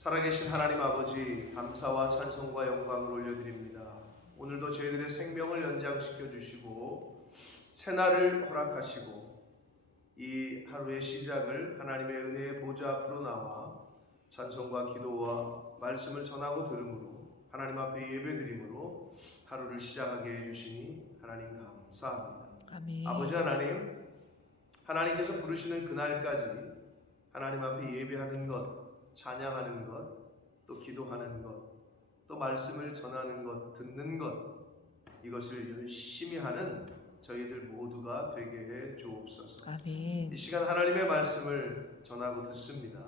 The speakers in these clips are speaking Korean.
살아계신 하나님 아버지, 감사와 찬송과 영광을 올려드립니다. 오늘도 저희들의 생명을 연장시켜 주시고 새날을 허락하시고 이 하루의 시작을 하나님의 은혜의 보좌 앞으로 나와 찬송과 기도와 말씀을 전하고 들음으로 하나님 앞에 예배드림으로 하루를 시작하게 해주시니 하나님 감사합니다. 아멘. 아버지 하나님, 하나님께서 부르시는 그날까지 하나님 앞에 예배하는 것, 찬양하는 것, 또 기도하는 것, 또 말씀을 전하는 것, 듣는 것, 이것을 열심히 하는 저희들 모두가 되게 해 주옵소서. 아멘. 이 시간 하나님의 말씀을 전하고 듣습니다.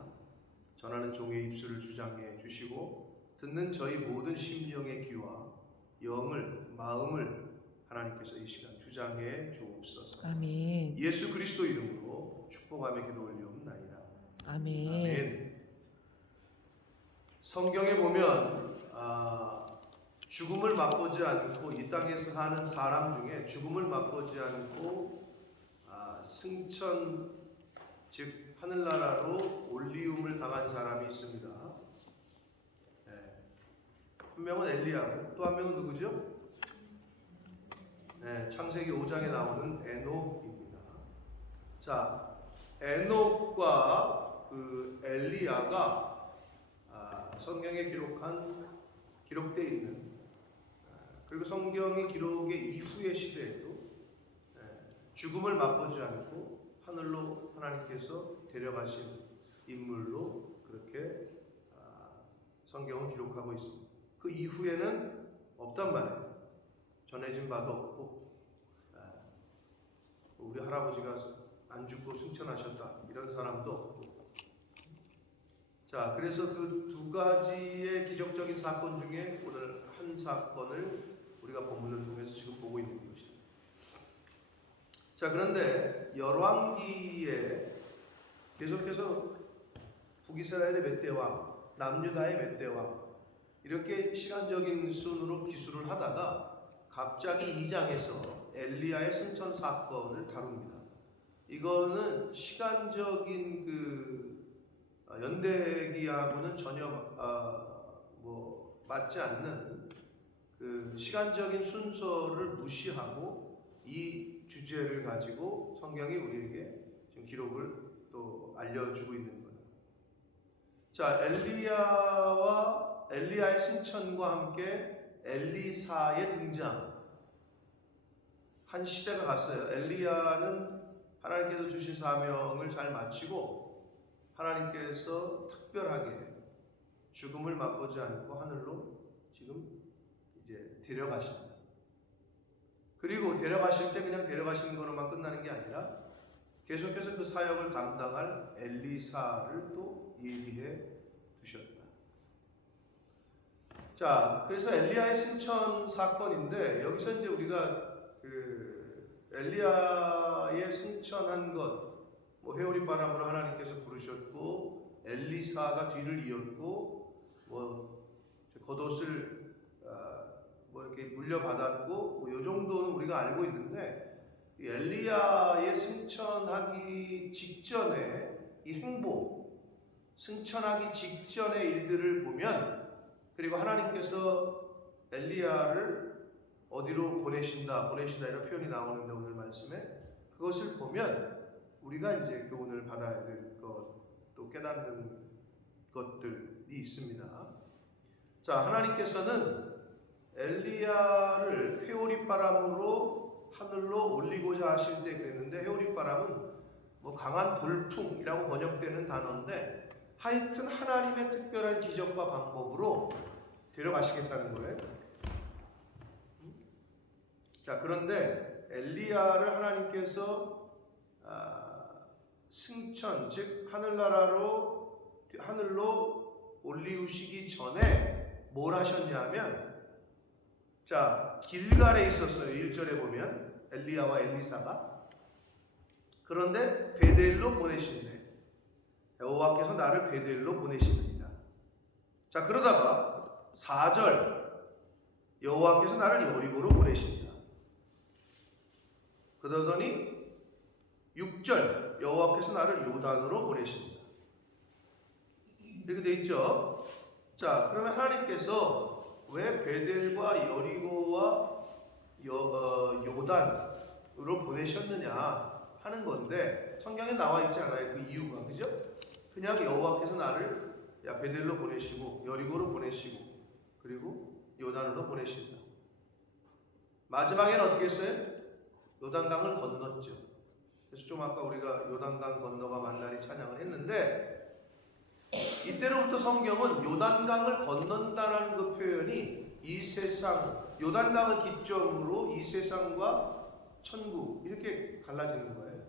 전하는 종의 입술을 주장해 주시고 듣는 저희 모든 심령의 귀와 영을, 마음을 하나님께서 이 시간 주장해 주옵소서. 아멘. 예수 그리스도 이름으로 축복하며 기도 올리옵나이다. 아멘. 아멘. 성경에 보면 죽음을 맛보지 않고 이 땅에서 사는 사람 중에 죽음을 맛보지 않고 승천 즉 하늘나라로 올리움을 당한 사람이 있습니다. 네. 한 명은 엘리야고 또 한 명은 누구죠? 네, 창세기 5장에 나오는 에녹입니다. 자, 에녹과 그 엘리야가 성경에 기록되어 있는 그리고 성경의 기록의 이후의 시대에도 죽음을 맛보지 않고 하늘로 하나님께서 데려가신 인물로 그렇게 성경은 기록하고 있습니다. 그 이후에는 없단 말이에요. 전해진 바도 없고 우리 할아버지가 안 죽고 승천하셨다 이런 사람도 없고. 자, 그래서 그 두 가지의 기적적인 사건 중에 오늘 한 사건을 우리가 본문을 통해서 지금 보고 있는 것입니다. 자, 그런데 열왕기에 계속해서 북이스라엘의 몇 대왕, 남유다의 몇 대왕 이렇게 시간적인 순으로 기술을 하다가 갑자기 2장에서 엘리야의 승천 사건을 다룹니다. 이거는 시간적인 그 연대기하고는 전혀 맞지 않는 그 시간적인 순서를 무시하고 이 주제를 가지고 성경이 우리에게 지금 기록을 또 알려주고 있는 거예요. 자, 엘리야의 승천과 함께 엘리사의 등장. 한 시대가 갔어요. 엘리야는 하나님께서 주신 사명을 잘 마치고 하나님께서 특별하게 죽음을 맛보지 않고 하늘로 지금 이제 데려가신다. 그리고 데려가실 때 그냥 데려가시는 것으로만 끝나는 게 아니라 계속해서 그 사역을 감당할 엘리사를 또 예비해 두셨다. 자, 그래서 엘리야의 승천 사건인데 여기서 이제 우리가 그 엘리야의 승천한 것, 회오리 바람으로 하나님께서 부르셨고 엘리사가 뒤를 이었고 겉옷을 이렇게 물려받았고 이 정도는 우리가 알고 있는데 이 엘리야의 승천하기 직전에 이 행보, 승천하기 직전의 일들을 보면 그리고 하나님께서 엘리야를 어디로 보내신다 이런 표현이 나오는데 오늘 말씀에 그것을 보면 우리가 이제 교훈을 받아야 될 것, 또 깨닫는 것들이 있습니다. 자, 하나님께서는 엘리야를 회오리바람으로 하늘로 올리고자 하실 때 그랬는데 회오리바람은 강한 돌풍이라고 번역되는 단어인데 하여튼 하나님의 특별한 기적과 방법으로 데려가시겠다는 거예요. 자, 그런데 엘리야를 하나님께서 승천, 즉 하늘로 올리우시기 전에 뭘 하셨냐면 자, 길갈에 있었어요. 1절에 보면 엘리야와 엘리사가. 그런데 베델로 보내신대. 여호와께서 나를 베델로 보내시느니라. 자, 그러다가 4절 여호와께서 나를 여리고로 보내신다. 그러더니 6절 여호와께서 나를 요단으로 보내신다. 이렇게 돼 있죠. 자, 그러면 하나님께서 왜 베델과 여리고와 요단으로 보내셨느냐 하는 건데 성경에 나와 있지 않아요. 그 이유가. 그죠? 그냥 여호와께서 나를 베델로 보내시고 여리고로 보내시고 그리고 요단으로 보내신다. 마지막에는 어떻게 했어요? 요단강을 건넜죠. 그래서 좀 아까 우리가 요단강 건너가 만나니 찬양을 했는데 이때로부터 성경은 요단강을 건넌다라는 그 표현이 이 세상, 요단강을 기점으로 이 세상과 천국 이렇게 갈라지는 거예요.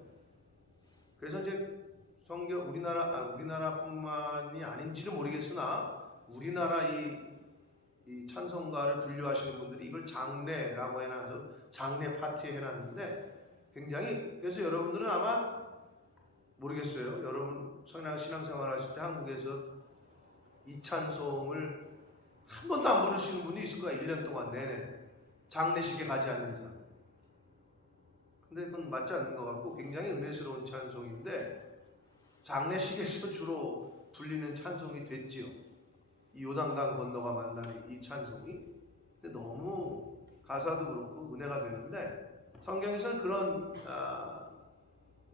그래서 이제 성경 우리나라뿐만이 아닌지는 모르겠으나 우리나라 이 찬송가를 분류하시는 분들이 이걸 장례라고 해놔서 장례 파티에 해놨는데 굉장히 그래서 여러분들은 아마 모르겠어요. 여러분 신앙생활 하실 때 한국에서 이 찬송을 한 번도 안 부르시는 분이 있을 거야. 1년 동안 내내 장례식에 가지 않는 이상. 근데 그건 맞지 않는 것 같고 굉장히 은혜스러운 찬송인데 장례식에서 주로 불리는 찬송이 됐지요. 이 요단강 건너가 만나는 이 찬송이. 근데 너무 가사도 그렇고 은혜가 되는데 성경에서는 그런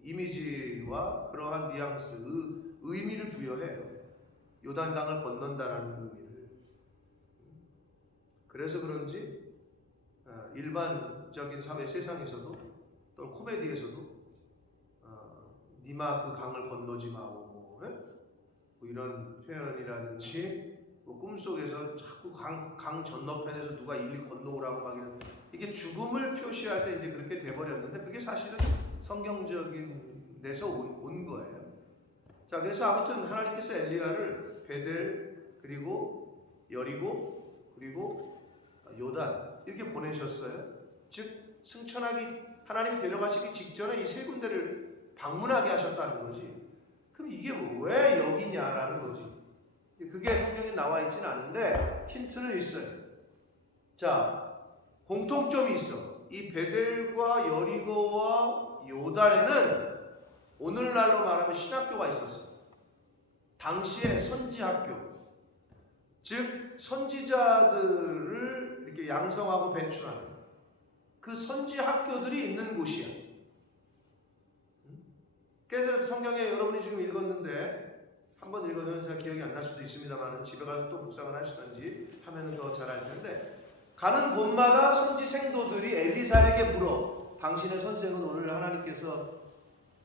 이미지와 그러한 뉘앙스, 의미를 부여해요. 요단강을 건넌다라는 의미를. 그래서 그런지 일반적인 사회 세상에서도 또 코미디에서도 니마 그 강을 건너지 마오 뭐 이런 표현이라든지 꿈속에서 자꾸 강 건너편에서 누가 일일이 건너오라고 막 이런 이게 죽음을 표시할 때 이제 그렇게 돼버렸는데 그게 사실은 성경적인 데서 온 거예요. 자, 그래서 아무튼 하나님께서 엘리야를 베델 그리고 여리고 그리고 요단 이렇게 보내셨어요. 즉 승천하기 하나님이 데려가시기 직전에 이 세 군데를 방문하게 하셨다는 거지. 그럼 이게 왜 여기냐라는 거지. 그게 성경에 나와 있지는 않은데 힌트는 있어요. 자, 공통점이 있어. 이 베델과 여리고와 요단에는 오늘날로 말하면 신학교가 있었어요. 당시에 선지학교, 즉 선지자들을 이렇게 양성하고 배출하는 그 선지학교들이 있는 곳이야. 그래서 성경에 여러분이 지금 읽었는데 한번 읽어서는 잘 기억이 안 날 수도 있습니다만 집에 가서 또 묵상을 하시든지 하면은 더 잘 알 텐데 가는 곳마다 선지 생도들이 엘리사에게 물어. 당신의 선생은 오늘 하나님께서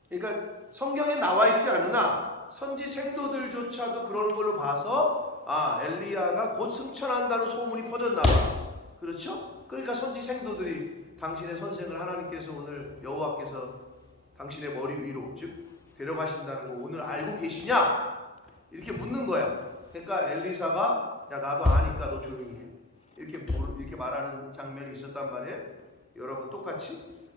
그러니까 성경에 나와 있지 않으나 선지 생도들조차도 그런 걸로 봐서 엘리야가 곧 승천한다는 소문이 퍼졌나 봐. 그렇죠? 그러니까 선지 생도들이 당신의 선생을 하나님께서 오늘 여호와께서 당신의 머리 위로 즉 데려가신다는 거 오늘 알고 계시냐? 이렇게 묻는 거야. 그러니까 엘리사가 야 나도 아니까 너 조용히 해. 이렇게 말하는 장면이 있었단 말이에요. 여러분 똑같이.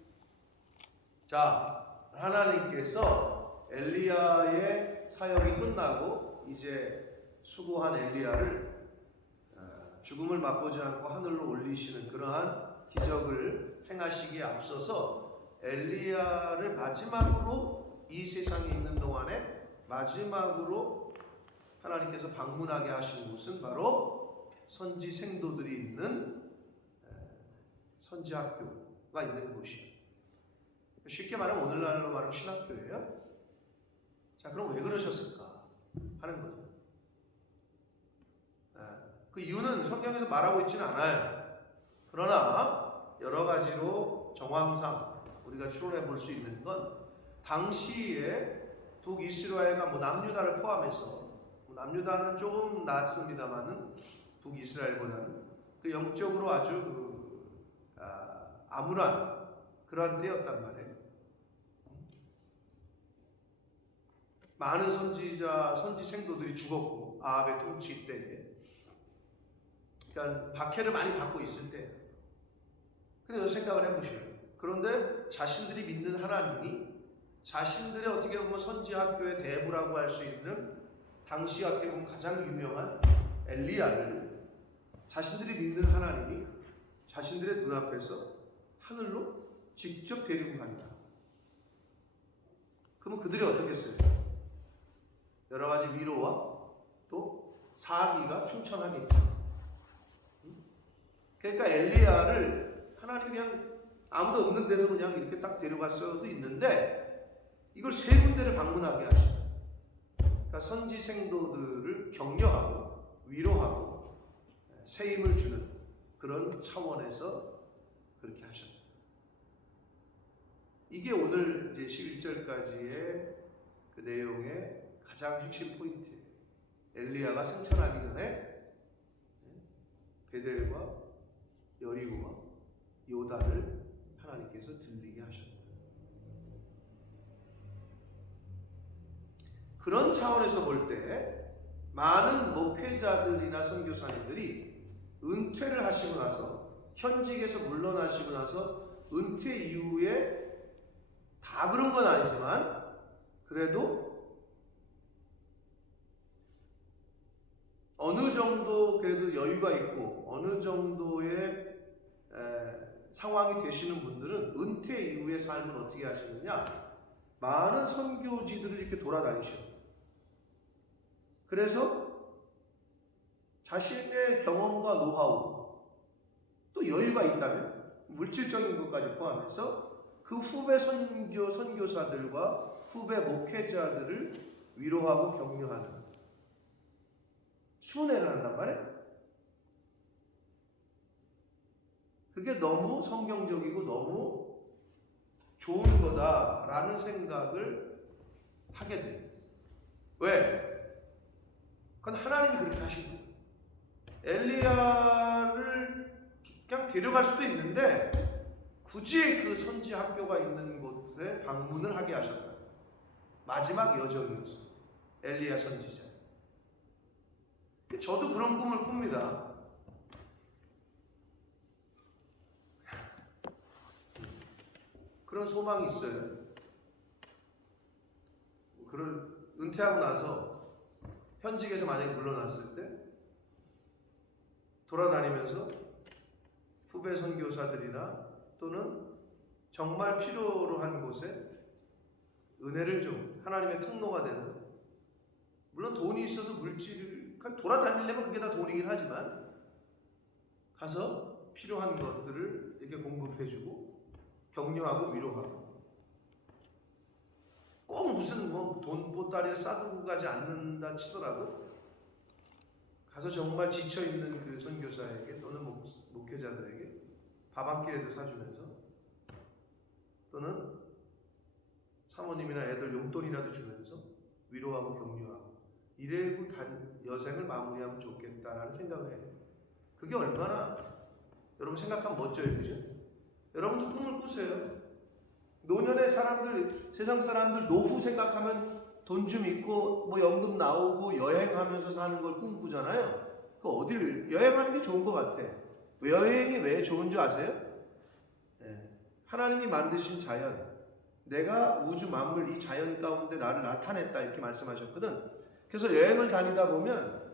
자, 하나님께서 엘리야의 사역이 끝나고 이제 수고한 엘리야를 죽음을 맛보지 않고 하늘로 올리시는 그러한 기적을 행하시기에 앞서서 엘리야를 마지막으로 이 세상에 있는 동안에 마지막으로 하나님께서 방문하게 하신 곳은 바로 선지 생도들이 있는 선지학교가 있는 곳이에요. 쉽게 말하면 오늘날로 말하면 신학교예요. 자, 그럼 왜 그러셨을까 하는 거죠. 그 이유는 성경에서 말하고 있지는 않아요. 그러나 여러 가지로 정황상 우리가 추론해 볼 수 있는 건 당시에 북이스라엘과 남유다를 포함해서 남유다는 조금 낫습니다만은 북이스라엘보다는 그 영적으로 아주 암울한 그러한 때였단 말이에요. 많은 선지 생도들이 죽었고 아합의 통치 때에 그러니까 박해를 많이 받고 있을 때. 근데 생각을 해보시면 그런데 자신들이 믿는 하나님이 자신들의 어떻게 보면 선지학교의 대부라고 할 수 있는 당시 어떻게 보면 가장 유명한 엘리야를 자신들이 믿는 하나님이 자신들의 눈앞에서 하늘로 직접 데리고 간다. 그러면 그들이 어떻게 했어요? 여러 가지 위로와 또 사기가 충천하겠죠. 그러니까 엘리야를 하나님이 그냥 아무도 없는 데서 그냥 이렇게 딱 데려갔어도 있는데 이걸 세 군데를 방문하게 하시죠. 그러니까 선지 생도들을 격려하고 위로하고 새 힘을 주는 그런 차원에서 그렇게 하셨다. 이게 오늘 이제 11절까지의 그 내용의 가장 핵심 포인트예요. 엘리야가 승천하기 전에 베델과 여리고와 요단을 하나님께서 들리게 하셨다. 그런 차원에서 볼 때 많은 목회자들이나 선교사님들이 은퇴를 하시고 나서 현직에서 물러나시고 나서 은퇴 이후에 다 그런 건 아니지만 그래도 어느 정도 그래도 여유가 있고 어느 정도의 상황이 되시는 분들은 은퇴 이후의 삶을 어떻게 하시느냐, 많은 선교지들을 이렇게 돌아다니셔요. 그래서 자신의 경험과 노하우 또 여유가 있다면 물질적인 것까지 포함해서 그 후배 선교사들과 후배 목회자들을 위로하고 격려하는 순회를 한단 말이에요. 그게 너무 성경적이고 너무 좋은 거다라는 생각을 하게 돼요. 왜? 그건 하나님이 그렇게 하신 거예요. 엘리야를 그냥 데려갈 수도 있는데 굳이 그 선지 학교가 있는 곳에 방문을 하게 하셨다. 마지막 여정이었어요. 엘리야 선지자. 저도 그런 꿈을 꿉니다. 그런 소망이 있어요. 그걸 은퇴하고 나서 현직에서 만약에 물러났을 때 돌아다니면서 후배 선교사들이나 또는 정말 필요로 한 곳에 은혜를 좀 하나님의 통로가 되는, 물론 돈이 있어서 물질을 돌아다니려면 그게 다 돈이긴 하지만 가서 필요한 것들을 이렇게 공급해주고 격려하고 위로하고, 꼭 무슨 돈 보따리를 싸들고 가지 않는다 치더라도 가서 정말 지쳐있는 그 선교사에게 또는 목회자들에게 밥 한 끼라도 사주면서 또는 사모님이나 애들 용돈이라도 주면서 위로하고 격려하고 이래고 여생을 마무리하면 좋겠다라는 생각을 해요. 그게 얼마나 여러분 생각하면 멋져요, 그죠? 여러분도 꿈을 꾸세요. 노년의 사람들, 세상 사람들 노후 생각하면 돈 좀 있고 뭐 연금 나오고 여행하면서 사는 걸 꿈꾸잖아요. 그 어딜 여행하는 게 좋은 것 같아. 여행이 왜 좋은 줄 아세요? 하나님이 만드신 자연, 내가 우주 만물 이 자연 가운데 나를 나타냈다 이렇게 말씀하셨거든. 그래서 여행을 다니다 보면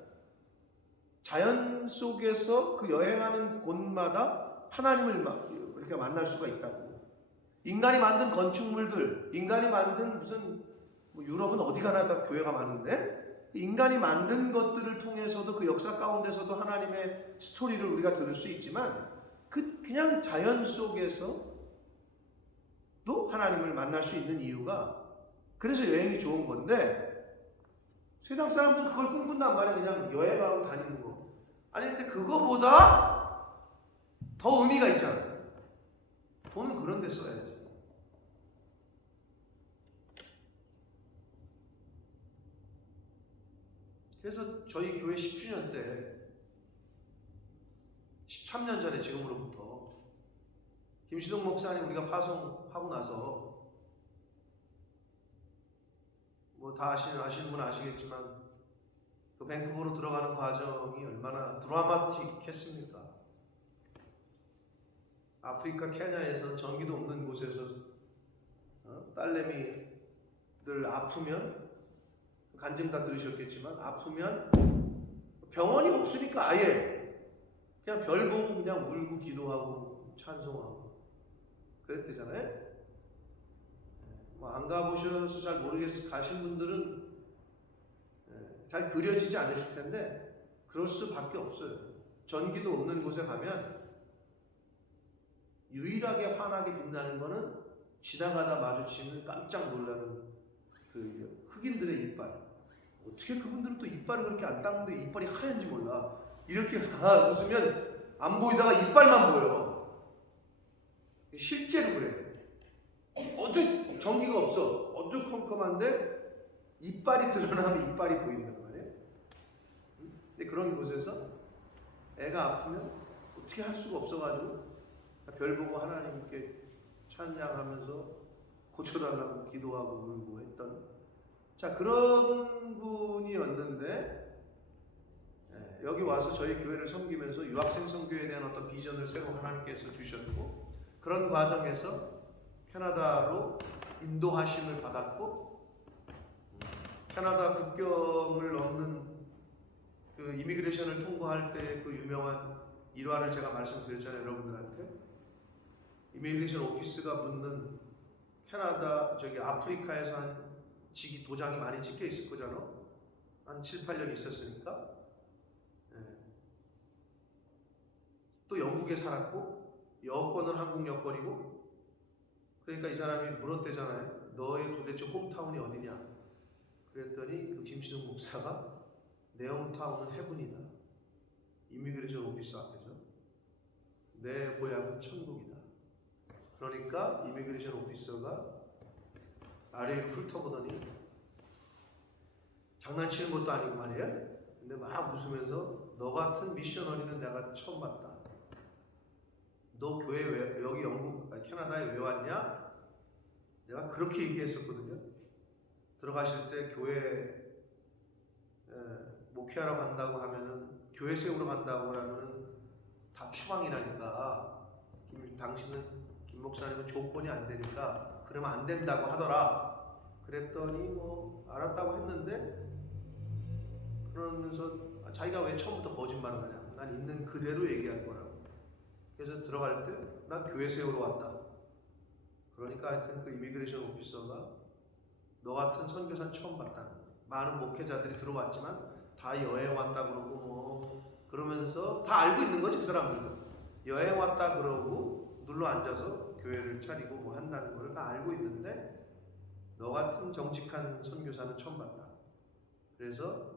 자연 속에서 그 여행하는 곳마다 하나님을 이렇게 만날 수가 있다고. 인간이 만든 건축물들, 인간이 만든 무슨 유럽은 어디 가나 다 교회가 많은데 인간이 만든 것들을 통해서도 그 역사 가운데서도 하나님의 스토리를 우리가 들을 수 있지만 그냥 자연 속에서도 하나님을 만날 수 있는 이유가, 그래서 여행이 좋은 건데 세상 사람들은 그걸 꿈꾼단 말이야. 그냥 여행하고 다니는 거. 아니 근데 그거보다 더 의미가 있잖아. 돈은 그런 데 써야지. 그래서 저희 교회 10주년 때 13년 전에 지금으로부터 김시동 목사님 우리가 파송하고 나서 뭐 다 아시는 분 아시겠지만 그 밴쿠버로 들어가는 과정이 얼마나 드라마틱했습니까? 아프리카 케냐에서 전기도 없는 곳에서 딸내미들 아프면, 간증 다 들으셨겠지만 아프면 병원이 없으니까 아예 그냥 별 보고 그냥 울고 기도하고 찬송하고 그랬대잖아요. 뭐 안 가보셔서 잘 모르겠어. 가신 분들은 잘 그려지지 않으실 텐데 그럴 수밖에 없어요. 전기도 없는 곳에 가면 유일하게 환하게 빛나는 거는 지나가다 마주치는 깜짝 놀라는 그 흑인들의 이빨. 어떻게 그분들은 또 이빨을 그렇게 안 닦는데 이빨이 하얀지 몰라. 이렇게 웃으면 안 보이다가 이빨만 보여. 실제로 그래. 전기가 없어. 어두컴컴한데 이빨이 드러나면 이빨이 보인단 말이에요. 근데 그런 곳에서 애가 아프면 어떻게 할 수가 없어가지고 별 보고 하나님께 찬양하면서 고쳐달라고 기도하고 울고 했던 그런 분이었는데 여기 와서 저희 교회를 섬기면서 유학생 선교에 대한 어떤 비전을 새로 하나님께서 주셨고 그런 과정에서 캐나다로 인도하심을 받았고 캐나다 국경을 넘는 그 이미그레이션을 통과할 때 그 유명한 일화를 제가 말씀드렸잖아요, 여러분들한테. 이미그레이션 오피스가 묻는 캐나다 아프리카에서 한 도장이 많이 찍혀 있을 거잖아. 한 7, 8년 있었으니까. 또 영국에 살았고 여권은 한국 여권이고 그러니까 이 사람이 물었대잖아요. 너의 도대체 홈타운이 어디냐? 그랬더니 그 김신욱 목사가 내 홈타운은 해븐이다. 이미그레이션 오피스 앞에서 내 고향은 천국이다. 그러니까 이미그레이션 오피서가 아래를 훑어보더니 장난치는 것도 아니고 말이야. 근데 막 웃으면서 너 같은 미셔너리는 내가 처음 봤다. 너 교회 여기 캐나다에 왜 왔냐? 내가 그렇게 얘기했었거든요. 들어가실 때 교회 목회하러 간다고 하면은 교회 세우러 간다고 하면은 다 추방이라니까. 당신은 김 목사님은 조건이 안 되니까 그러면 안 된다고 하더라. 그랬더니 뭐 알았다고 했는데 그러면서 자기가 왜 처음부터 거짓말을 하냐? 난 있는 그대로 얘기할 거라고. 그래서 들어갈 때 난 교회 세우러 왔다. 그러니까 하여튼 그 이미그레이션 오피서가 너 같은 선교사는 처음 봤다는 거야. 많은 목회자들이 들어왔지만 다 여행 왔다 그러고 뭐 그러면서 다 알고 있는 거지 그 사람들도. 여행 왔다 그러고 눌러 앉아서 교회를 차리고 뭐 한다는 걸 다 알고 있는데 너 같은 정직한 선교사는 처음 봤다. 그래서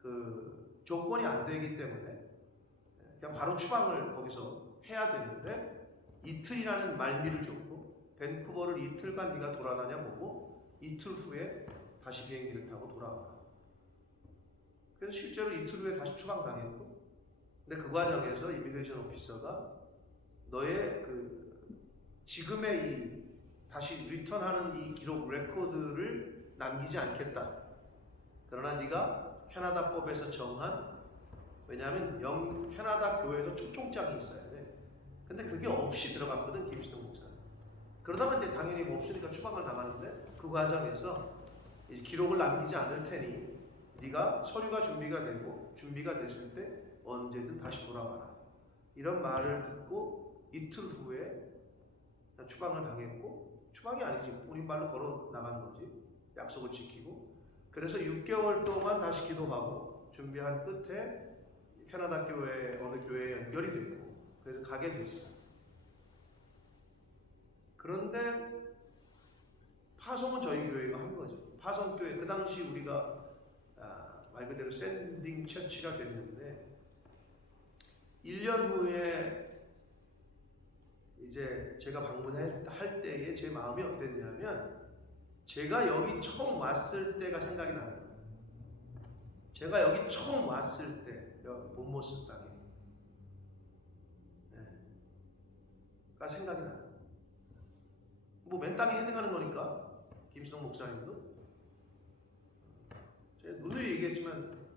그 조건이 안 되기 때문에 그냥 바로 추방을 거기서 해야 되는데 이틀이라는 말미를 줬고 밴쿠버를 이틀간 네가 돌아다녀 보고 이틀 후에 다시 비행기를 타고 돌아와라. 그래서 실제로 이틀 후에 다시 추방당했고 근데 그 과정에서 이미그레이션 오피서가 너의 그 지금의 이 다시 리턴하는 이 기록 레코드를 남기지 않겠다. 그러나 네가 캐나다법에서 정한 왜냐하면 캐나다 교회에서 초청장이 있어야 돼. 근데 그게 없이 들어갔거든 김신욱 목사는. 그러다가 이제 당연히 뭐 없으니까 추방을 당하는데 그 과정에서 이제 기록을 남기지 않을 테니 네가 서류가 준비가 되고 준비가 됐을 때 언제든 다시 돌아와라. 이런 말을 듣고 이틀 후에 추방을 당했고 추방이 아니지 본인 발로 걸어 나간 거지. 약속을 지키고 그래서 6개월 동안 다시 기도하고 준비한 끝에 캐나다 교회 어느 교회에 연결이 됐고 그래서 가게 됐어요. 그런데 파송은 저희 교회가 한 거죠. 파송교회 그 당시 우리가 말 그대로 샌딩 처치가 됐는데 1년 후에 이제 제가 방문할 때에 제 마음이 어땠냐면 제가 여기 처음 왔을 때가 생각이 나는 거예요. 제가 여기 처음 왔을 때 여기 본모스 땅에 가 생각이 나요. 뭐 맨 땅에 헤딩하는 거니까 김신욱 목사님도 제가 누누이 얘기했지만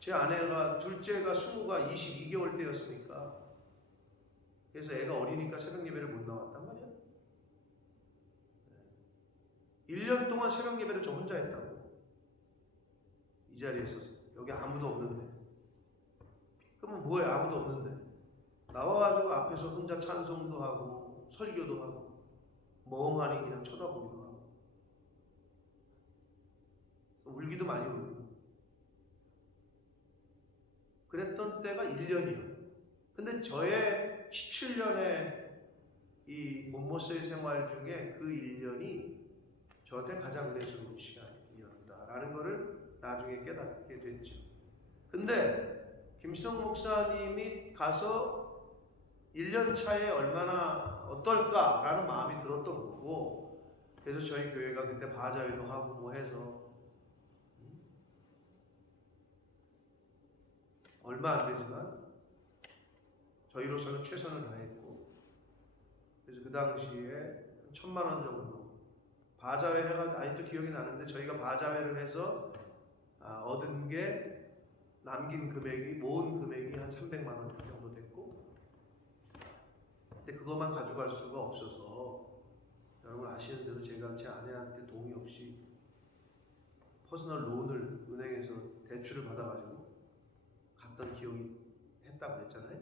제 아내가 둘째가 수모가 22개월 때였으니까 그래서 애가 어리니까 새벽 예배를 못 나왔단 말이야. 1년 동안 새벽 예배를 저 혼자 했다고. 이 자리에 있어서 여기 아무도 없는데 그러면 뭐해? 아무도 없는데 나와가지고 앞에서 혼자 찬송도 하고 설교도 하고 멍하니 그냥 쳐다보기도 하고 울기도 많이 울고 그랬던 때가 1년이요. 근데 저의 17년의 이 본모스의 생활 중에 그 1년이 저한테 가장 은혜스러운 시간이었다라는 것을 나중에 깨닫게 됐죠. 근데 김신홍 목사님이 가서 1년 차에 얼마나 어떨까라는 마음이 들었던 거고, 그래서 저희 교회가 그때 바자회도 하고 뭐 해서 얼마 안 되지만 저희로서는 최선을 다했고, 그래서 그 당시에 1,000만 원 정도 바자회 해가 아직도 기억이 나는데, 저희가 바자회를 해서 얻은 게 남긴 금액이, 모은 금액이 한 300만 원 정도 됐고, 근데 그것만 가져갈 수가 없어서 여러분 아시는 대로 제가 제 아내한테 동의 없이 퍼스널 론을 은행에서 대출을 받아가지고 갔던 기억이 했다고 했잖아요.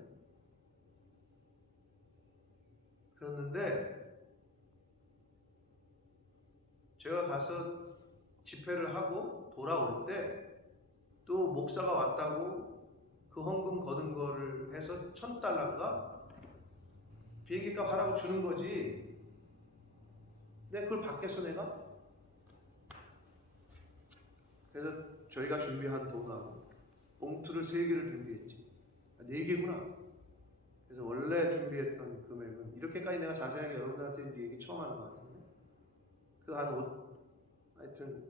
그랬는데 제가 가서 집회를 하고 돌아올 때 또 목사가 왔다고 그 헌금 거둔 거를 해서 $1,000가 비행기값 하라고 주는 거지. 근데 그걸 받겠어 내가? 그래서 저희가 준비한 돈하고 봉투를 3개를 준비했지. 4개구나. 그래서 원래 준비했던 금액은, 이렇게까지 내가 자세하게 여러분들한테 얘기 처음 하는 것 같은데, 하여튼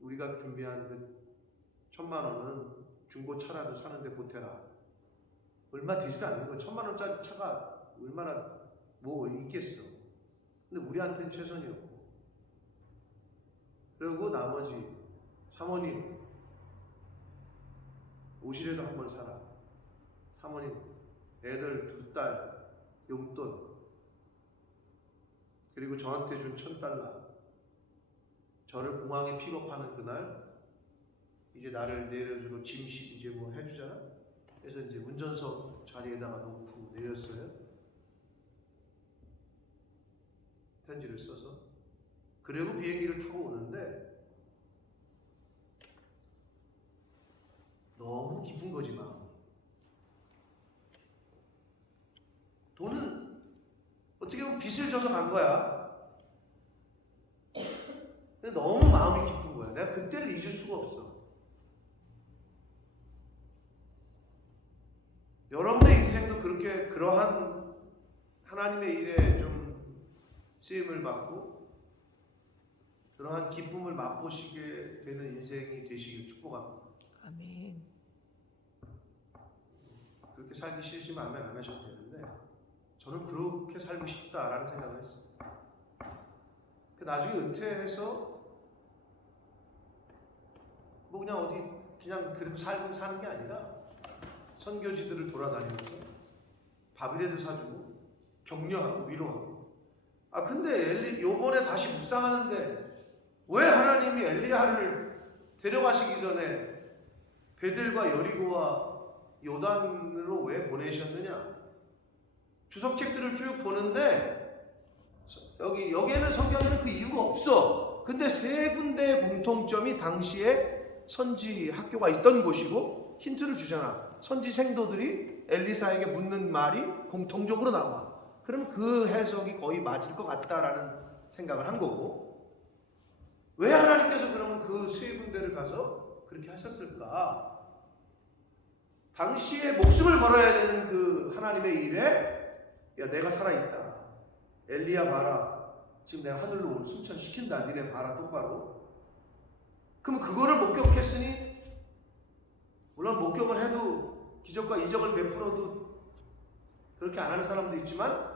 우리가 준비한 그 1,000만 원은 중고차라도 사는데 보태라. 얼마 되지도 않는 거야. 1,000만 원짜리 차가 얼마나 뭐 있겠어. 근데 우리한테는 최선이었고, 그리고 나머지 사모님 옷이라도 한번 사라. 사모님 애들 2딸 용돈, 그리고 저한테 준 $1,000, 저를 공항에 픽업하는 그날 이제 나를 내려주고 짐식 이제 뭐 해주잖아. 그래서 이제 운전석 자리에다가 놓고 내렸어요. 편지를 써서. 그리고 비행기를 타고 오는데 너무 기쁜 거지 마음이. 돈은 어떻게 보면 빚을 져서 간 거야. 근데 너무 마음이 기쁜 거야. 내가 그때를 잊을 수가 없어. 여러분의 인생도 그렇게 그러한 하나님의 일에 좀 쓰임을 받고 그러한 기쁨을 맛보시게 되는 인생이 되시길 축복합니다. 아멘. 그렇게 살기 싫으시면 아멘 안 하셔도 되는데, 저는 그렇게 살고 싶다라는 생각을 했어요. 나중에 은퇴해서 뭐 그냥 어디 그냥 그렇게 살고 사는 게 아니라 선교지들을 돌아다니면서 밥이라도 사주고 격려하고 위로하고. 근데 요번에 다시 묵상하는데 왜 하나님이 엘리야를 데려가시기 전에 베델과 여리고와 요단으로 왜 보내셨느냐? 주석책들을 쭉 보는데 여기에는 성경에는 그 이유가 없어. 근데 3군데의 공통점이 당시에 선지 학교가 있던 곳이고, 힌트를 주잖아. 선지 생도들이 엘리사에게 묻는 말이 공통적으로 나와. 그럼 그 해석이 거의 맞을 것 같다라는 생각을 한 거고, 왜 하나님께서 그러면 그 3군데를 가서 그렇게 하셨을까? 당시에 목숨을 걸어야 되는 그 하나님의 일에, 야 내가 살아있다, 엘리야 봐라, 지금 내가 하늘로 순천시킨다, 니네 봐라 똑바로. 그럼 그거를 목격했으니, 물론 목격을 해도 기적과 이적을 베풀어도 그렇게 안 하는 사람도 있지만,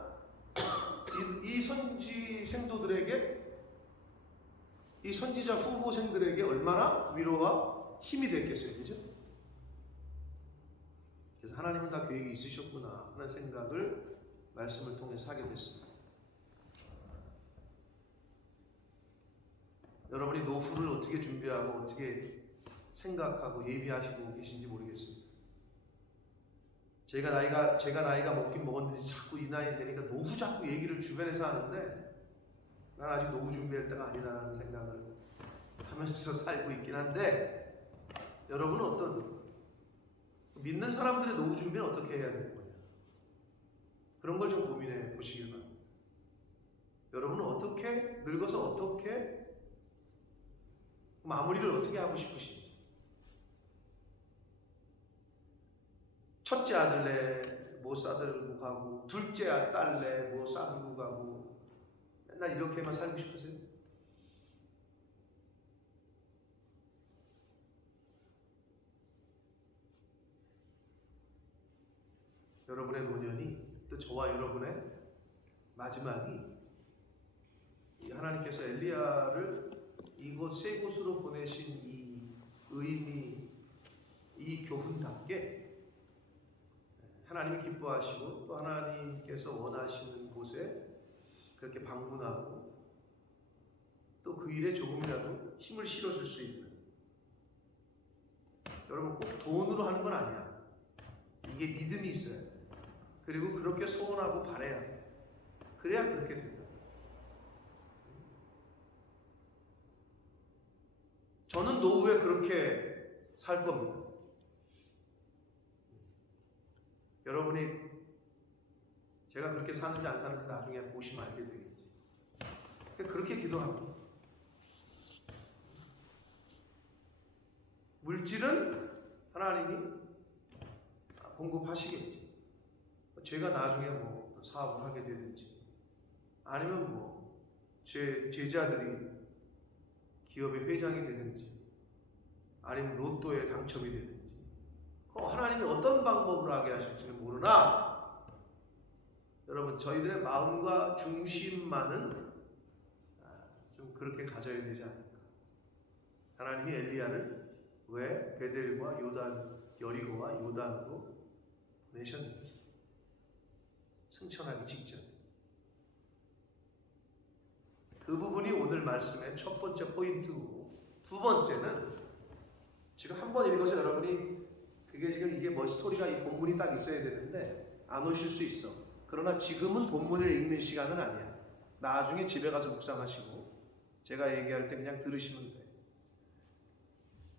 이 선지 생도들에게, 이 선지자 후보생들에게 얼마나 위로와 힘이 됐겠어요, 그죠? 그래서 하나님은 다 계획이 있으셨구나 하는 생각을 말씀을 통해서 하게 됐습니다. 여러분이 노후를 어떻게 준비하고 어떻게 생각하고 예비하시고 계신지 모르겠습니다. 제가 나이가 먹긴 먹었는지 자꾸 이 나이 되니까 노후 자꾸 얘기를 주변에서 하는데, 난 아직 노후 준비할 때가 아니다라는 생각을 하면서 살고 있긴 한데, 여러분은 어떤 믿는 사람들의 노후 준비는 어떻게 해야 되는 거냐? 그런 걸 좀 고민해 보시길 바랍니다. 여러분은 어떻게 늙어서 어떻게 마무리를 어떻게 하고 싶으신지. 첫째 아들네 뭐 싸들고 가고, 둘째 딸네 뭐 싸들고 가고, 맨날 이렇게만 살고 싶으세요? 여러분의 노년이, 또 저와 여러분의 마지막이, 이 하나님께서 엘리야를 이곳 세 곳으로 보내신 이 의미, 이 교훈답게 하나님이 기뻐하시고 또 하나님께서 원하시는 곳에 그렇게 방문하고 또 그 일에 조금이라도 힘을 실어줄 수 있는, 여러분 꼭 돈으로 하는 건 아니야. 이게 믿음이 있어야 돼. 그리고 그렇게 소원하고 바라야 돼. 그래야 그렇게 된다. 저는 노후에 그렇게 살 겁니다. 여러분이 제가 그렇게 사는지 안 사는지 나중에 보시면 알게 되겠지. 그렇게 기도합니다. 물질은 하나님이 공급하시겠지. 제가 나중에 뭐 사업을 하게 되든지, 아니면 뭐 제 제자들이 기업의 회장이 되든지, 아니면 로또에 당첨이 되든지, 하나님이 어떤 방법으로 하게 하실지는 모르나, 여러분 저희들의 마음과 중심만은 좀 그렇게 가져야 되지 않을까. 하나님이 엘리야를 왜 베델과 요단, 여리고와 요단으로 보내셨는지, 승천하기 직전. 그 부분이 오늘 말씀의 첫 번째 포인트고, 두 번째는 지금 한 번 읽어서 여러분이 그게 지금 이게 뭐 스토리가 이 본문이 딱 있어야 되는데 안 오실 수 있어. 그러나 지금은 본문을 읽는 시간은 아니야. 나중에 집에 가서 묵상하시고 제가 얘기할 때 그냥 들으시면 돼.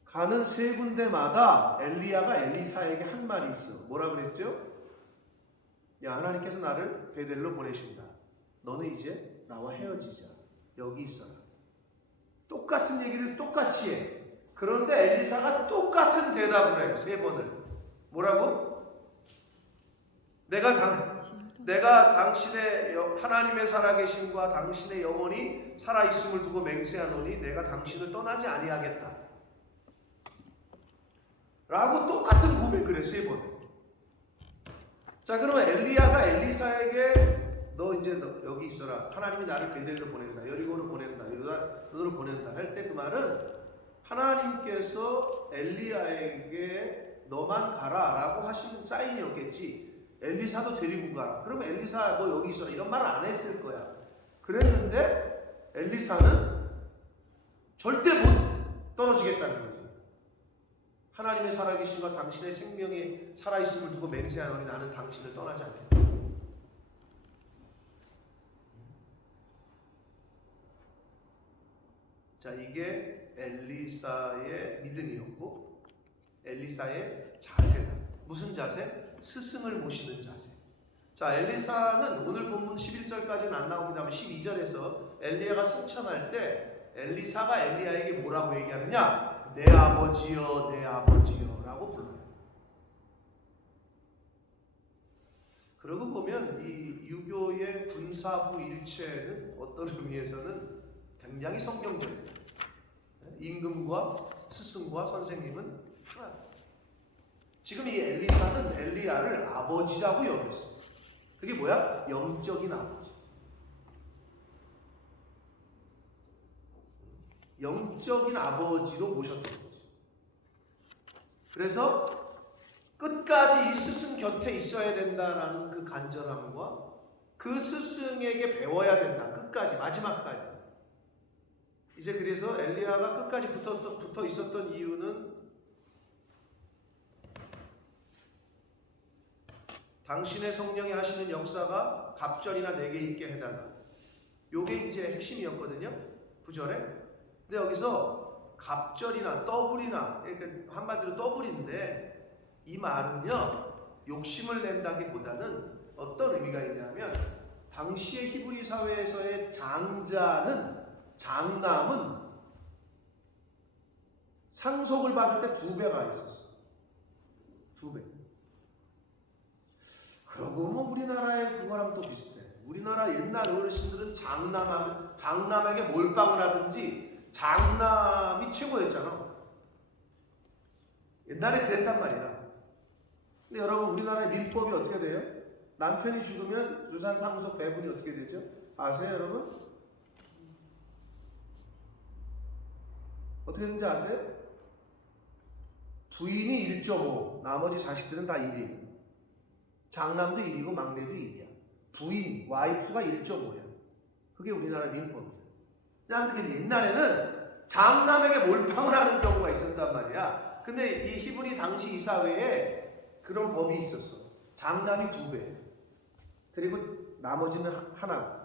가는 세 군데마다 엘리야가 엘리사에게 한 말이 있어. 뭐라 그랬죠? 야, 하나님께서 나를 베델로 보내신다. 너는 이제 나와 헤어지자. 여기 있어라. 똑같은 얘기를 똑같이 해. 그런데 엘리사가 똑같은 대답을 해. 세 번을. 뭐라고? 내가 당신의 하나님의 살아계심과 당신의 영혼이 살아있음을 두고 맹세하노니 내가 당신을 떠나지 아니하겠다. 라고 똑같은 고백을 해. 세 번. 자, 그러면 엘리야가 엘리사에게 너 여기 있어라. 하나님이 나를 베델로 보낸다. 여리고로 보낸다. 요단으로 보낸다. 할 때 그 말은 하나님께서 엘리야에게 너만 가라라고 하신 사인이었겠지. 엘리사도 데리고 가라. 그러면 엘리사 너 여기 있어라. 이런 말을 안 했을 거야. 그랬는데 엘리사는 절대 못 떨어지겠다는 거지. 하나님의 살아계심과 당신의 생명이 살아있음을 두고 맹세하노니 나는 당신을 떠나지 않겠다. 자, 이게 엘리사의 믿음이었고 엘리사의 자세다. 무슨 자세? 스승을 모시는 자세. 자, 엘리사는 오늘 본문 11절까지는 안 나옵니다만 12절에서 엘리야가 승천할 때 엘리사가 엘리야에게 뭐라고 얘기하느냐? 내 아버지여, 내 아버지여 라고 불러요. 그러고 보면 이 유교의 군사부 일체는 어떤 의미에서는 굉장히 성경적이에요. 임금과 스승과 선생님은 하나. 지금 이 엘리사는 엘리야를 아버지라고 여겼어. 그게 뭐야? 영적인 아버지. 영적인 아버지로 모셨던 거지. 그래서 끝까지 이 스승 곁에 있어야 된다라는 그 간절함과 그 스승에게 배워야 된다. 끝까지, 마지막까지. 이제 그래서 엘리야가 끝까지 붙어 있었던 이유는 당신의 성령이 하시는 역사가 갑절이나 내게 있게 해달라. 요게 이제 핵심이었거든요. 9절에. 근데 여기서 갑절이나 더블이나, 그러니까 한마디로 더블인데 이 말은요, 욕심을 낸다기보다는 어떤 의미가 있냐면, 당시의 히브리 사회에서의 장남은 상속을 받을 때 2배가 있었어. 2배. 그러고 보면 우리나라의 그거랑 또 비슷해. 우리나라 옛날 어르신들은 장남에게 몰빵을 하든지 장남이 최고였잖아. 옛날에 그랬단 말이야. 근데 여러분, 우리나라의 민법이 어떻게 돼요? 남편이 죽으면 유산 상속 배분이 어떻게 되죠? 아세요, 여러분? 어떻게 되는지 아세요? 부인이 1.5, 나머지 자식들은 다 1이에요. 장남도 1이고 막내도 1이야. 부인, 와이프가 1.5야. 그게 우리나라 민법이야. 근데 옛날에는 장남에게 몰빵을 하는 경우가 있었단 말이야. 근데 이 히브리 당시 이 사회에 그런 법이 있었어. 장남이 2배. 그리고 나머지는 하나고.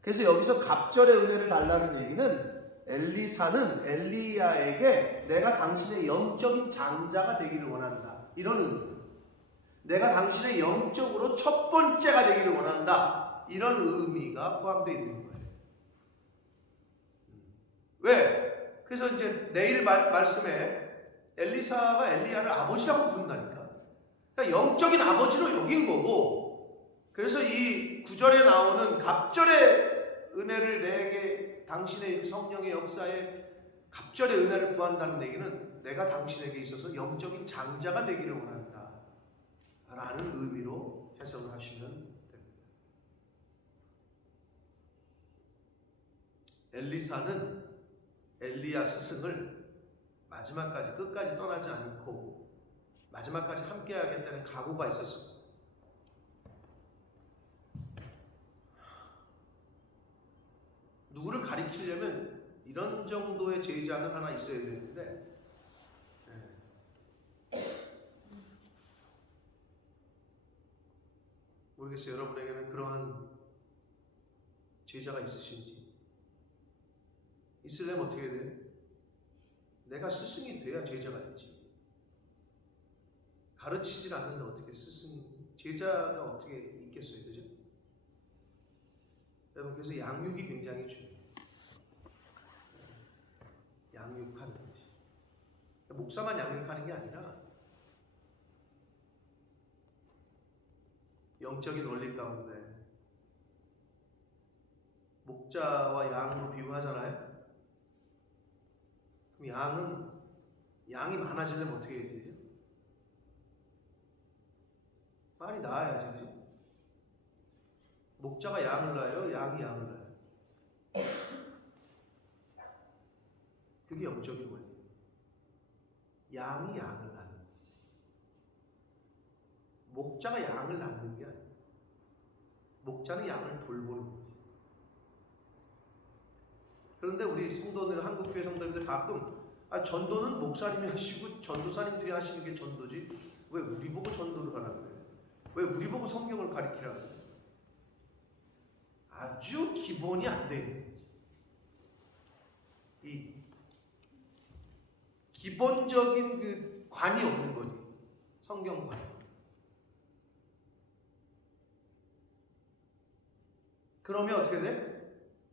그래서 여기서 갑절의 은혜를 달라는 얘기는 엘리사는 엘리야에게 내가 당신의 영적인 장자가 되기를 원한다. 이런 의미. 내가 당신의 영적으로 첫 번째가 되기를 원한다. 이런 의미가 포함되어 있는 거예요. 왜? 그래서 이제 내일 말씀에 엘리사가 엘리야를 아버지라고 부른다니까. 그러니까 영적인 아버지로 여긴 거고, 그래서 이 9절에 나오는 갑절의 은혜를 내게 당신의 성령의 역사에 갑절의 은혜를 구한다는 얘기는 내가 당신에게 있어서 영적인 장자가 되기를 원한다 라는 의미로 해석을 하시면 됩니다. 엘리사는 엘리야 스승을 마지막까지 끝까지 떠나지 않고 마지막까지 함께 하겠다는 각오가 있었습니다. 누구를 가리키려면 이런 정도의 제자는 하나 있어야 되는데, 모르겠어요. 여러분에게는 그러한 제자가 있으신지. 있으려면 어떻게 해야 돼요? 내가 스승이 돼야 제자가 있지. 가르치질 않는데 어떻게 제자가 어떻게 있겠어요? 그죠? 여러분, 그래서 양육이 굉장히 중요해요. 양육하는 것이. 목사만 양육하는 게 아니라 영적인 원리 가운데 목자와 양으로 비유하잖아요. 그럼 양이 많아지려면 어떻게 해야 되지? 많이 낳아야지, 그지? 목자가 양을 낳아요? 양이 양을 낳아요? 그게 영적인 원리. 양이 양을 낳는. 목자가 양을 낳는 게 아니에요. 목자는 양을 돌보는 거지. 그런데 우리 성도들, 한국교회 성도님들 가끔 전도는 목사님이 하시고 전도사님들이 하시는 게 전도지, 왜 우리 보고 전도를 하라 그래? 왜 우리 보고 성경을 가르치라 그래? 아주 기본이 안 돼 있는 거지. 이 기본적인 그 관이 없는 거지. 성경관. 그러면 어떻게 돼?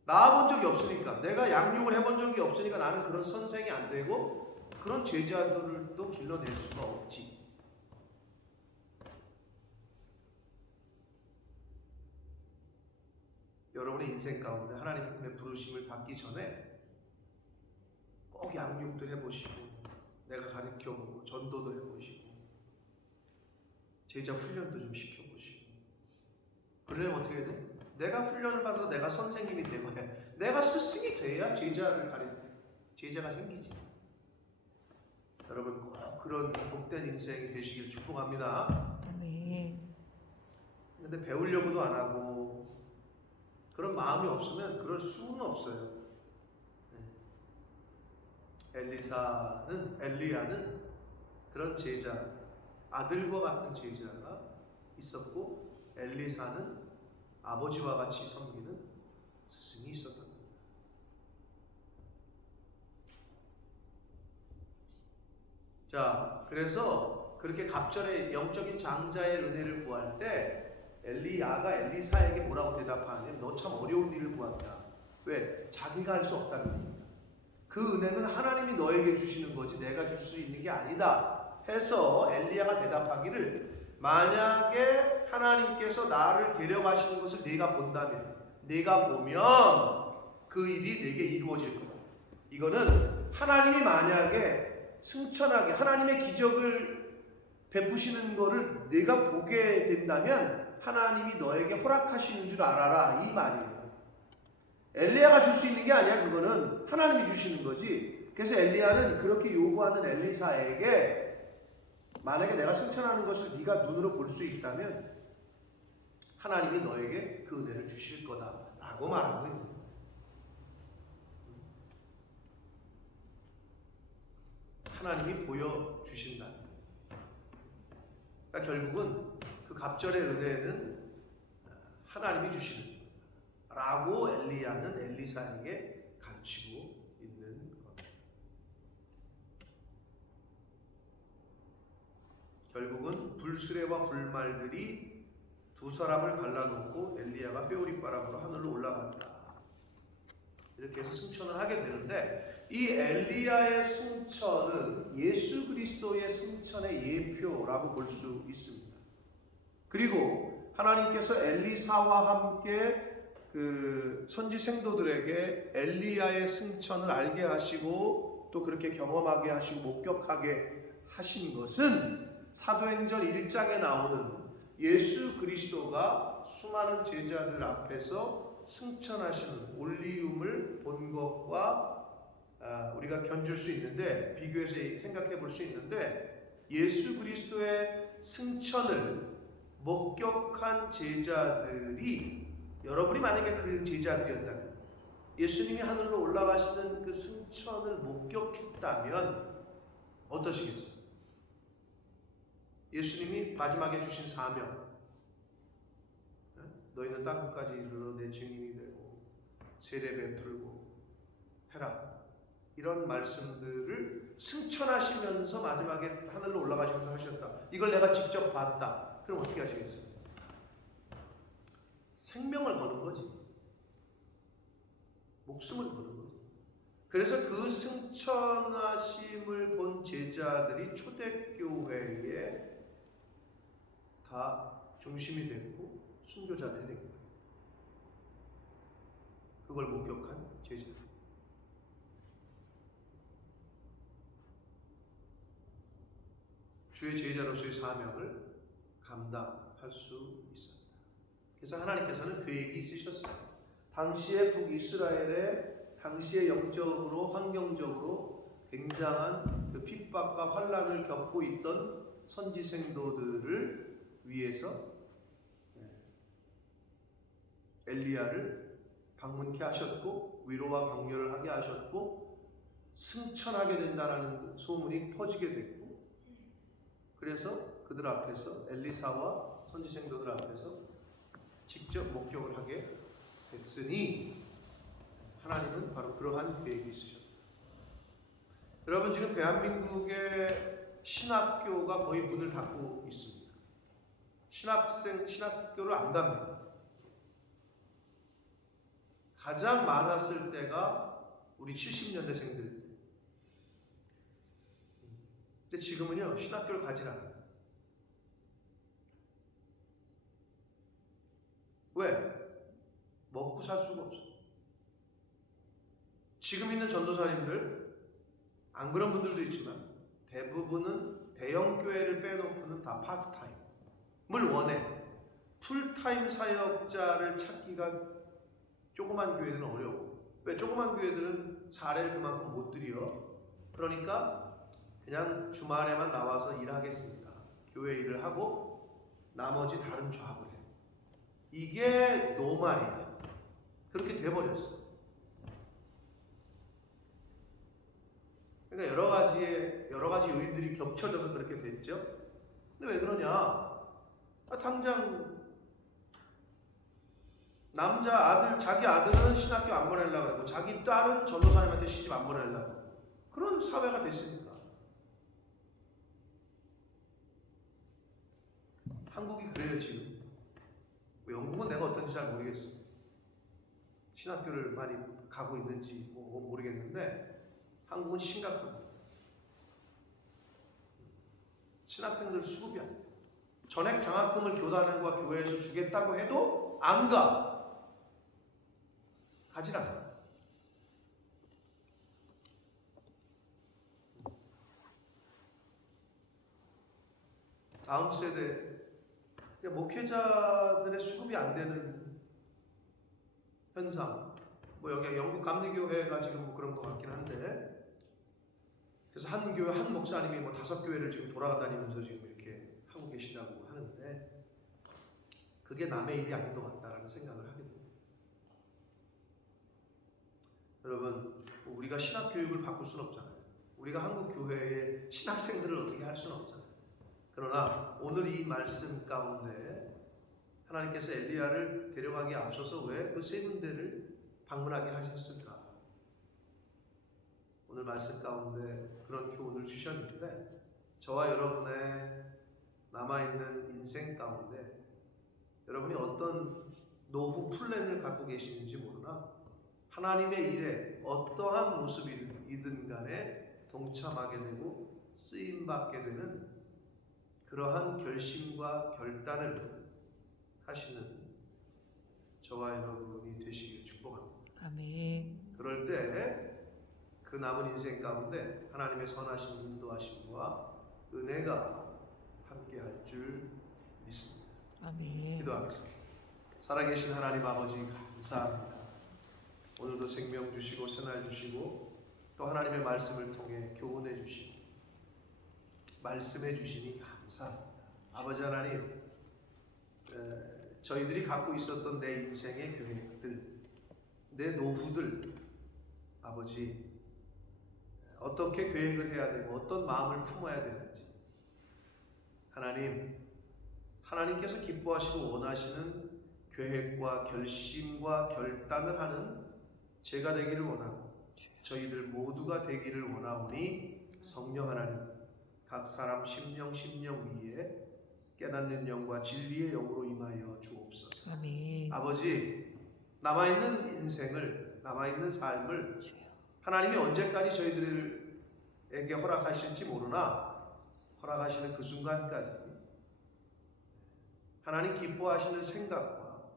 낳아본 적이 없으니까, 내가 양육을 해본 적이 없으니까 나는 그런 선생이 안 되고 그런 제자들을 또 길러낼 수가 없지. 여러분의 인생 가운데 하나님의 부르심을 받기 전에 꼭 양육도 해보시고, 내가 가르쳐보고, 전도도 해보시고, 제자 훈련도 좀 시켜보시고. 그러려면 어떻게 해야 돼? 내가 훈련을 받아서 내가 선생님이 되어야, 내가 스승이 돼야 제자가 생기지. 여러분, 꼭 그런 복된 인생이 되시길 축복합니다. 근데 배우려고도 안 하고 그런 마음이 없으면 그럴 수는 없어요. 엘리야는 그런 제자, 아들과 같은 제자가 있었고, 엘리사는 아버지와 같이 섬기는 스승이 있었던 겁니다. 자, 그래서 그렇게 갑절의 영적인 장자의 은혜를 구할 때 엘리야가 엘리사에게 뭐라고 대답하냐면 너 참 어려운 일을 구한다. 왜? 자기가 할 수 없다는 겁니다. 그 은혜는 하나님이 너에게 주시는 거지 내가 줄 수 있는 게 아니다 해서 엘리야가 대답하기를 만약에 하나님께서 나를 데려가시는 것을 내가 본다면 내가 보면 그 일이 내게 이루어질 거다. 이거는 하나님이 만약에 승천하게 하나님의 기적을 베푸시는 거를 내가 보게 된다면 하나님이 너에게 허락하시는 줄 알아라 이 말이에요. 엘리야가 줄 수 있는 게 아니야. 그거는 하나님이 주시는 거지. 그래서 엘리야는 그렇게 요구하는 엘리사에게 만약에 내가 승천하는 것을 네가 눈으로 볼 수 있다면 하나님이 너에게 그 은혜를 주실 거다라고 말하고 있는 거예요. 하나님이 보여주신다. 그러니까 결국은 그 갑절의 은혜는 하나님이 주시는 라고 엘리야는 엘리사에게 가르치고 있는 겁니다. 결국은 불수레와 불말들이 두 사람을 갈라놓고 엘리야가 뼈우리바람으로 하늘로 올라간다. 이렇게 해서 승천을 하게 되는데 이 엘리야의 승천은 예수 그리스도의 승천의 예표라고 볼 수 있습니다. 그리고 하나님께서 엘리사와 함께 그 선지 생도들에게 엘리야의 승천을 알게 하시고 또 그렇게 경험하게 하시고 목격하게 하신 것은 사도행전 1장에 나오는 예수 그리스도가 수많은 제자들 앞에서 승천하시는 올리움을 본 것과 우리가 견줄 수 있는데 비교해서 생각해 볼 수 있는데 예수 그리스도의 승천을 목격한 제자들이 여러분이 만약에 그 제자들이었다면 예수님이 하늘로 올라가시는 그 승천을 목격했다면 어떠시겠어요? 예수님이 마지막에 주신 사명 너희는 땅 끝까지 이르러 내 증인이 되고 세례 베풀고 해라 이런 말씀들을 승천하시면서 마지막에 하늘로 올라가시면서 하셨다. 이걸 내가 직접 봤다. 그럼 어떻게 하시겠어요? 생명을 거는 거지. 목숨을 거는 거지. 그래서 그 승천하심을 본 제자들이 초대교회에 다 중심이 됐고 순교자들이 된 거예요. 그걸 목격한 제자들. 주의 제자로서의 사명을 감당할 수 있습니다. 그래서 하나님께서는 계획이 있으셨어요. 당시의 북이스라엘의 당시의 영적으로 환경적으로 굉장한 그 핍박과 환란을 겪고 있던 선지생도들을 위해서 엘리야를 방문케 하셨고 위로와 격려를 하게 하셨고 승천하게 된다라는 소문이 퍼지게 됐고 그래서 그들 앞에서 엘리사와 선지생도들 앞에서 직접 목격을 하게 됐으니 하나님은 바로 그러한 계획이 있으셨다. 여러분 지금 대한민국의 신학교가 거의 문을 닫고 있습니다. 신학교를 안 갑니다. 가장 많았을 때가 우리 70년대생들. 근데 지금은요 신학교를 가지 않아요. 왜? 먹고 살 수가 없어. 지금 있는 전도사님들 안 그런 분들도 있지만 대부분은 대형 교회를 빼놓고는 다 파트타임을 원해. 풀타임 사역자를 찾기가 조그만 교회들은 어려워. 왜? 조그만 교회들은 사례를 그만큼 못 드려. 그러니까 그냥 주말에만 나와서 일하겠습니다. 교회 일을 하고 나머지 다른 잡을 해. 이게 노말이야. 그렇게 돼버렸어. 그러니까 여러 가지 요인들이 겹쳐져서 그렇게 됐죠. 근데 왜 그러냐? 당장 남자 아들 자기 아들은 신학교 안 보내려고 그러고 자기 딸은 전도사님한테 시집 안 보내려고 그런 사회가 됐으니까. 한국이 그래요 지금. 뭐 영국은 내가 어떤지 잘 모르겠어. 신학교를 많이 가고 있는지 뭐 모르겠는데 한국은 심각합니다. 신학생들 수급이 안 돼요. 전액 장학금을 교단과 교회에서 주겠다고 해도 안 가. 가질 않아. 다음 세대 목회자들의 수급이 안 되는 현상. 뭐 여기 영국 감리교회가 지금 뭐 그런 것 같긴 한데, 그래서 한 교회 한 목사님이 뭐 5교회를 지금 돌아다니면서 지금 이렇게 하고 계시다고 하는데, 그게 남의 일이 아닌 것 같다라는 생각을 하게 됩니다. 여러분, 우리가 신학 교육을 바꿀 수는 없잖아요. 우리가 한국 교회의 신학생들을 어떻게 할 수는 없잖아요. 그러나 오늘 이 말씀 가운데 하나님께서 엘리야를 데려가기에 앞서서 왜 그 세 군데를 방문하게 하셨을까? 오늘 말씀 가운데 그런 교훈을 주셨는데, 저와 여러분의 남아있는 인생 가운데 여러분이 어떤 노후 플랜을 갖고 계시는지 모르나 하나님의 일에 어떠한 모습이든 간에 동참하게 되고 쓰임받게 되는 그러한 결심과 결단을 하시는 저와 여러분이 되시길 축복합니다. 아멘. 그럴 때 그 남은 인생 가운데 하나님의 선하신 인도하심과 은혜가 함께할 줄 믿습니다. 아멘. 기도하겠습니다. 살아계신 하나님 아버지 감사합니다. 오늘도 생명 주시고 새날 주시고 또 하나님의 말씀을 통해 교훈해 주시고 말씀해 주시니 감사합니다. 아버지 하나님, 저희들이 갖고 있었던 내 인생의 계획들, 내 노후들, 아버지 어떻게 계획을 해야 되고 어떤 마음을 품어야 되는지 하나님께서 기뻐하시고 원하시는 계획과 결심과 결단을 하는 제가 되기를 원하고 저희들 모두가 되기를 원하오니 성령 하나님, 각 사람 심령 위에 깨닫는 영과 진리의 영으로 임하여 주옵소서. 아멘. 아버지, 남아있는 인생을, 남아있는 삶을 하나님이 언제까지 저희들에게 허락하실지 모르나 허락하시는 그 순간까지 하나님 기뻐하시는 생각과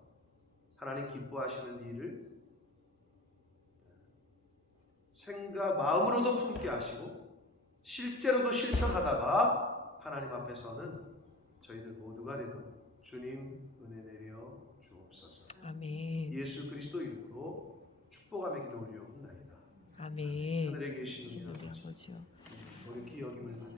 하나님 기뻐하시는 일을 마음으로도 품게 하시고 실제로도 실천하다가 하나님 앞에서는 저희들 모두가 되도록 주님 은혜 내려 주옵소서. 아멘. 예수 그리스도 이름으로 축복하며 기도 올려옵나이다. 아멘. 하늘에 계신 우리 우리 아버지, 아버지요. 우리 기억임을 받으시옵소서.